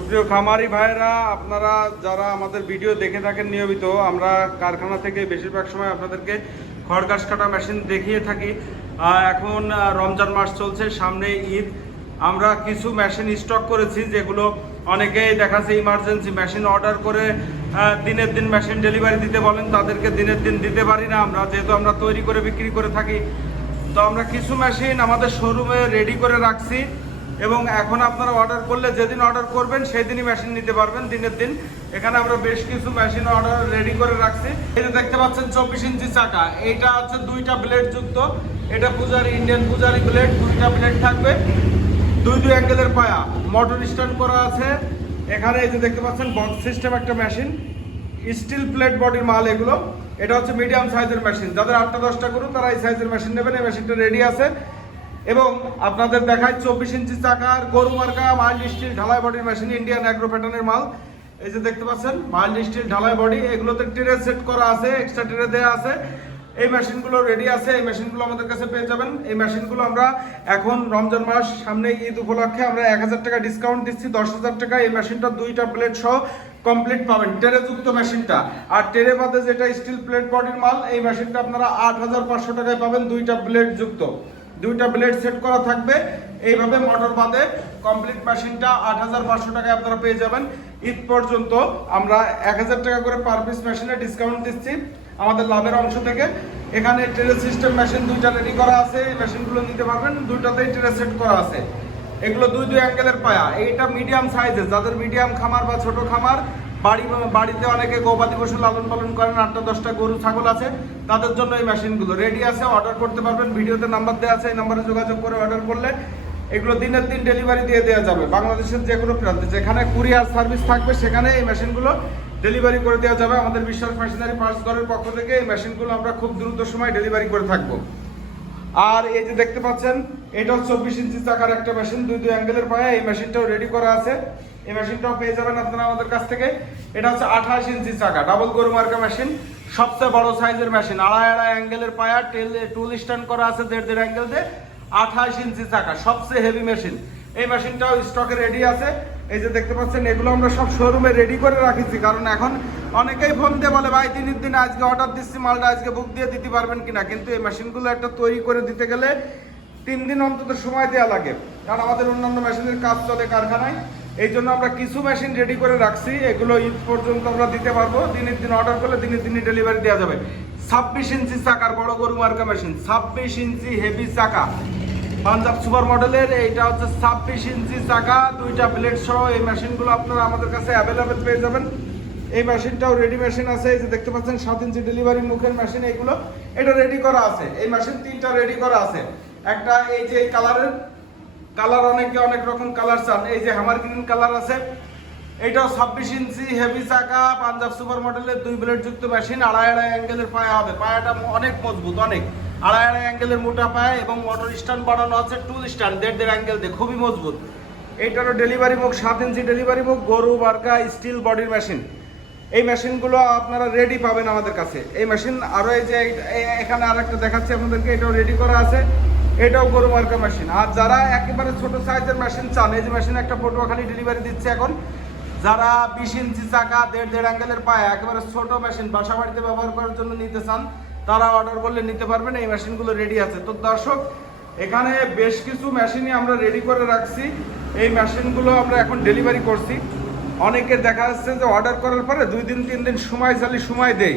সুপ্রিয় খামারি ভাইরা, আপনারা যারা আমাদের ভিডিও দেখে থাকেন নিয়মিত, আমরা কারখানা থেকে বেশিরভাগ সময় আপনাদেরকে খড় ঘাস কাটা মেশিন দেখিয়ে থাকি। এখন রমজান মাস চলছে, সামনে ঈদ। আমরা কিছু মেশিন স্টক করেছি যেগুলো অনেকেই দেখাচ্ছে ইমার্জেন্সি মেশিন অর্ডার করে দিনের দিন মেশিন ডেলিভারি দিতে বলেন, তাদেরকে দিনের দিন দিতে পারি না আমরা, যেহেতু আমরা তৈরি করে বিক্রি করে থাকি। তো আমরা কিছু মেশিন আমাদের শোরুমে রেডি করে রাখছি এবং এখন আপনারা অর্ডার করলে যেদিন অর্ডার করবেন সেই দিনই মেশিন নিতে পারবেন দিনের দিন। এখানে আমরা বেশ কিছু মেশিন অর্ডার রেডি করে রাখছি। এই যে দেখতে পাচ্ছেন 24 ইঞ্চি চাকা, এইটা হচ্ছে দুইটা ব্লেড যুক্ত। এটা পূজারি, ইন্ডিয়ান পূজারি ব্লেড, দুইটা ব্লেড থাকবে, দুই অ্যাঙ্গেলের পায়া, মোটর স্ট্যান্ড করা আছে। এখানে এই যে দেখতে পাচ্ছেন বক্স সিস্টেম একটা মেশিন, স্টিল প্লেট বডির মাল এগুলো। এটা হচ্ছে মিডিয়াম সাইজের মেশিন, যাদের 8টা 10টা করুন তারা এই সাইজের মেশিন নেবেন। এই মেশিনটা রেডি আছে এবং আপনাদের দেখায় 24 ইঞ্চি চাকার গরু মার্কা মাইল্ড স্টিল ঢালাই বডির মেশিন, ইন্ডিয়ান অ্যাগ্রো প্যাটার্নের মাল। এই যে দেখতে পাচ্ছেন মাইল্ড স্টিল ঢালাই বডি, এগুলোতে ট্রে সেট করা আছে, এক্সট্রা ট্রে দেওয়া আছে। এই মেশিনগুলো রেডি আছে, এই মেশিনগুলো আমাদের কাছে পেয়ে যাবেন। এই মেশিনগুলো আমরা এখন রমজান মাস সামনে ঈদ উপলক্ষে আমরা 1000 টাকা ডিসকাউন্ট দিচ্ছি, 10,000 টাকা এই মেশিনটা দুইটা প্লেট সহ কমপ্লিট পাবেন, টেরে যুক্ত মেশিনটা। আর টেরে বাদে যেটা স্টিল প্লেট বডির মাল, এই মেশিনটা আপনারা 8,500 টাকায় পাবেন, দুইটা প্লেট যুক্ত, দুইটা ব্লেড সেট করা থাকবে। এইভাবে মোটর বাদে কমপ্লিট মেশিনটা 8,500 টাকায় আপনারা পেয়ে যাবেন। ঈদ পর্যন্ত আমরা 1000 টাকা করে পার পিস মেশিনে ডিসকাউন্ট দিচ্ছি আমাদের লাভের অংশ থেকে। এখানে ট্রে সিস্টেম মেশিন দুইটা রেডি করা আছে, এই মেশিনগুলো নিতে পারবেন, দুইটাতেই ট্রে সেট করা আছে। এগুলো দুই অ্যাঙ্গেলের পায়া। এইটা মিডিয়াম সাইজের, যাদের মিডিয়াম খামার বা ছোট খামার, বাড়িতে অনেকে গবাদি পশু লালন পালন করেন, 8টা 10টা গরু ছাগল আছে, তাদের জন্য এই মেশিনগুলো রেডি আছে, অর্ডার করতে পারবেন। ভিডিওতে নাম্বার দেওয়া আছে, এই নাম্বারে যোগাযোগ করে অর্ডার করলে এগুলো দিনের দিন ডেলিভারি দিয়ে দেওয়া যাবে। বাংলাদেশের যে কোনো প্রান্তে যেখানে কুরিয়ার সার্ভিস থাকবে সেখানে এই মেশিনগুলো ডেলিভারি করে দেওয়া যাবে। আমাদের বিশ্বাস মেশিনারি পার্টস ঘরের পক্ষ থেকে এই মেশিনগুলো আমরা খুব দ্রুত সময় ডেলিভারি করে থাকবো। আর এই যে দেখতে পাচ্ছেন এটা 24 ইঞ্চি চাকার একটা মেশিন, দুই অ্যাঙ্গেলের পায়া, এই মেশিনটাও রেডি করা আছে, এই মেশিনটাও পেয়ে যাবেন আপনারা আমাদের কাছ থেকে। এটা হচ্ছে 28 ইঞ্চি চাকা, ডাবল গরু মার্কা মেশিন, সবচেয়ে বড় সাইজের মেশিন, আড়াই অ্যাঙ্গেলের পায়া, টুল স্ট্যান্ড করা আছে 1.5 অ্যাঙ্গেল দিয়ে, 28 ইঞ্চি চাকা, সবচেয়ে হেভি মেশিন। এই মেশিনটাও স্টকে রেডি আছে। এই যে দেখতে পাচ্ছেন এগুলো আমরা সব শোরুমে রেডি করে রাখিছি, কারণ এখন অনেকেই ফোন দিয়ে বলে ভাই দিনের দিন আজকে অর্ডার দিচ্ছি, মালটা আজকে বুক দিয়ে দিতে পারবেন কিনা, কিন্তু এই মেশিনগুলো একটা তৈরি করে দিতে গেলে 3 দিন অন্তত সময় দেওয়া লাগে, কারণ আমাদের অন্যান্য মেশিনের কাজ চলে কারখানায়। এই জন্য আমরা কিছু মেশিন রেডি করে রাখছি, এগুলো ঈদ পর্যন্ত আমরা দিতে পারবো। দিনের দিন অর্ডার করলে দিনের দিনই ডেলিভারি দেওয়া যাবে। 26 ইঞ্চি চাকার বড় গরু মার্কা মেশিন, 26 ইঞ্চি হেভি চাকা, পাঞ্জাব সুপার মডেলের। এইটা হচ্ছে 26 ইঞ্চি চাকা, দুইটা ব্লেড সহ এই মেশিনগুলো আপনারা আমাদের কাছে অ্যাভেলেবেল পেয়ে যাবেন। এই মেশিনটাও রেডি মেশিন আছে, এই যে দেখতে পাচ্ছেন 7 ইঞ্চি ডেলিভারি মুখের মেশিন, এইগুলো এটা রেডি করা আছে। এই মেশিন 3টা রেডি করা আছে। একটা এই যে এই কালারের, কালার অনেকে অনেক রকম কালার চান, এই যে হ্যামার গ্রিন কালার আছে। এইটাও 26 ইঞ্চি হেভি চাকা, পাঞ্জাব সুপার মডেলের, 2 ব্লেড যুক্ত মেশিন, আড়াই অ্যাঙ্গেলের পায়া হবে, পায়াটা অনেক মজবুত, অনেক আড়াই অ্যাঙ্গেলের মোটা পায়া এবং মোটর স্ট্যান্ড বানানো আছে, টুল স্ট্যান্ড 1.5 অ্যাঙ্গেল দিয়ে, খুবই মজবুত। এইটারও ডেলিভারি মুখ 7 ইঞ্চি ডেলিভারি মুখ, গরু মার্কা স্টিল বডির মেশিন। এই মেশিনগুলো আপনারা রেডি পাবেন আমাদের কাছে। এই মেশিন আরও এই যে এখানে আরেকটা দেখাচ্ছি আপনাদেরকে, এটাও রেডি করা আছে, এটাও গরু মার্কা মেশিন। আর যারা একেবারে ছোট সাইজের মেশিন চান, এই যে মেশিন একটা পটুয়াখালী ডেলিভারি দিচ্ছে এখন, যারা 20 ইঞ্চি চাকা, 1.5 অ্যাঙ্গেলের পায়া, একেবারে ছোট মেশিন বাসা বাড়িতে ব্যবহার করার জন্য নিতে চান, তারা অর্ডার করলে নিতে পারবেন। এই মেশিনগুলো রেডি আছে। তো দর্শক, এখানে বেশ কিছু মেশিনই আমরা রেডি করে রাখছি, এই মেশিনগুলো আমরা এখন ডেলিভারি করছি। অনেকে দেখা যাচ্ছে যে অর্ডার করার পরে 2 দিন 3 দিন সময় দেই,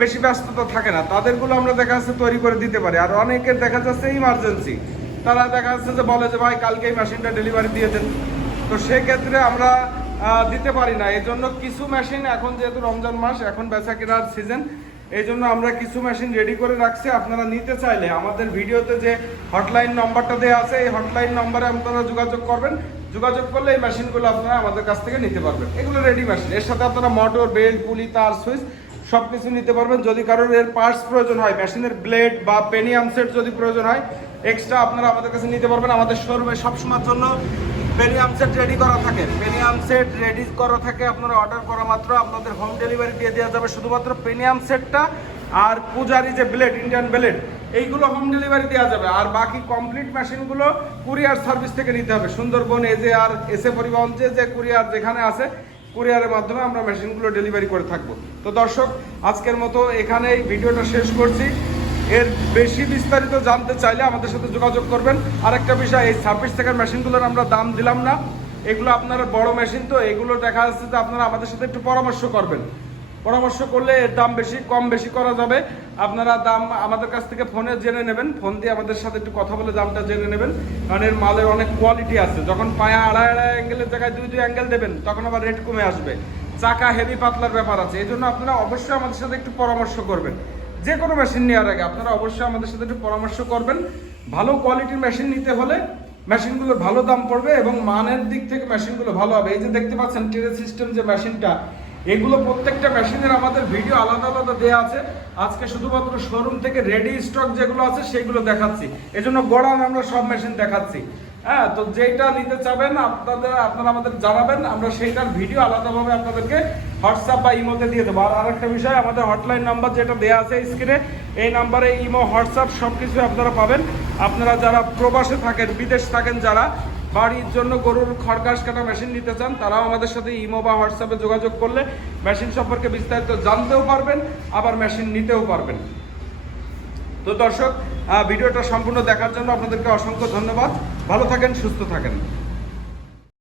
বেশি ব্যস্ততা থাকে না, তাদেরগুলো আমরা দেখা যাচ্ছে তৈরি করে দিতে পারি। আর অনেকের দেখা যাচ্ছে ইমার্জেন্সি, তারা দেখা যাচ্ছে যে বলে যে ভাই কালকে এই মেশিনটা ডেলিভারি দিয়ে দেন, তো সেক্ষেত্রে আমরা দিতে পারি না। এই জন্য কিছু মেশিন, এখন যেহেতু রমজান মাস, এখন বেচা কেনার সিজন, এই জন্য আমরা কিছু মেশিন রেডি করে রাখছি। আপনারা নিতে চাইলে আমাদের ভিডিওতে যে হটলাইন নম্বরটা দেওয়া আছে, এই হটলাইন নম্বরে আপনারা যোগাযোগ করবেন, যোগাযোগ করলে এই মেশিনগুলো আপনারা আমাদের কাছ থেকে নিতে পারবেন। এগুলো রেডি মেশিন, এর সাথে আপনারা মোটর, বেল্ট, পুলি, তার, সুইচ সব কিছু নিতে পারবেন। যদি কারোর এর পার্টস প্রয়োজন হয়, মেশিনের ব্লেড বা পেনিয়াম সেট যদি প্রয়োজন হয়, এক্সট্রা আপনারা আমাদের কাছে নিতে পারবেন। আমাদের শোরুমে সবসময়ের জন্য পেনিয়াম সেট রেডি করা থাকে, পেনিয়াম সেট রেডি করা থাকে। আপনারা অর্ডার করা মাত্র আপনাদের হোম ডেলিভারি দিয়ে দেওয়া যাবে। শুধুমাত্র পেনিয়াম সেটটা আর পূজারি যে ব্লেড, ইন্ডিয়ান ব্লেড, এইগুলো হোম ডেলিভারি দেওয়া যাবে। আর বাকি কমপ্লিট মেশিনগুলো কুরিয়ার সার্ভিস থেকে নিতে হবে। সুন্দরবন এজেআর, এসএ পরিবহন যে কুরিয়ার যেখানে আছে, কুরিয়ারের মাধ্যমে আমরা মেশিনগুলো ডেলিভারি করে থাকবো। তো দর্শক, আজকের মতো এখানেই ভিডিওটা শেষ করছি। এর বেশি বিস্তারিত জানতে চাইলে আমাদের সাথে যোগাযোগ করবেন। আরেকটা বিষয়, এই 26 টাকার মেশিনগুলোর আমরা দাম দিলাম না, এগুলো আপনারা বড় মেশিন, তো এগুলো দেখা যাচ্ছে যে আপনারা আমাদের সাথে একটু পরামর্শ করবেন। পরামর্শ করলে এর দাম বেশি কম বেশি করা যাবে। আপনারা দাম আমাদের কাছ থেকে ফোনে জেনে নেবেন, ফোন দিয়ে আমাদের সাথে একটু কথা বলে দামটা জেনে নেবেন। কারণ এর মালের অনেক কোয়ালিটি আছে। যখন পায়া আড়াই অ্যাঙ্গেলের জায়গায় 2 অ্যাঙ্গেল দেবেন, তখন আবার রেট কমে আসবে। চাকা হেভি পাতলার ব্যাপার আছে। এই জন্য আপনারা অবশ্যই আমাদের সাথে একটু পরামর্শ করবেন। যে কোনো মেশিন নেওয়ার আগে আপনারা অবশ্যই আমাদের সাথে একটু পরামর্শ করবেন। ভালো কোয়ালিটির মেশিন নিতে হলে মেশিনগুলোর ভালো দাম পড়বে এবং মানের দিক থেকে মেশিনগুলো ভালো হবে। এই যে দেখতে পাচ্ছেন টেরে সিস্টেম যে মেশিনটা, এগুলো প্রত্যেকটা মেশিনের আমাদের ভিডিও আলাদা আলাদা দেওয়া আছে। আজকে শুধুমাত্র শোরুম থেকে রেডি স্টক যেগুলো আছে সেগুলো দেখাচ্ছি, এজন্য গোডাউন আমরা সব মেশিন দেখাচ্ছি। হ্যাঁ, তো যেটা নিতে চাবেন আপনারা আমাদের জানাবেন, আমরা সেইটার ভিডিও আলাদাভাবে আপনাদেরকে হোয়াটসঅ্যাপ বা ইমোতে দিয়ে দেবো। আর আরেকটা বিষয়, আমাদের হটলাইন নাম্বার যেটা দেওয়া আছে স্ক্রিনে, এই নাম্বারে ইমো, হোয়াটসঅ্যাপ সব কিছু আপনারা পাবেন। আপনারা যারা প্রবাসে থাকেন, বিদেশ থাকেন, যারা বাড়ির জন্য গরুর খড় ঘাস কাটা মেশিন নিতে চান, তারাও আমাদের সাথে ইমো বা হোয়াটসঅ্যাপে যোগাযোগ করলে মেশিন সম্পর্কে বিস্তারিত জানতেও পারবেন, আবার মেশিন নিতেও পারবেন। তো দর্শক, ভিডিওটা সম্পূর্ণ দেখার জন্য আপনাদেরকে অসংখ্য ধন্যবাদ। ভালো থাকেন, সুস্থ থাকেন।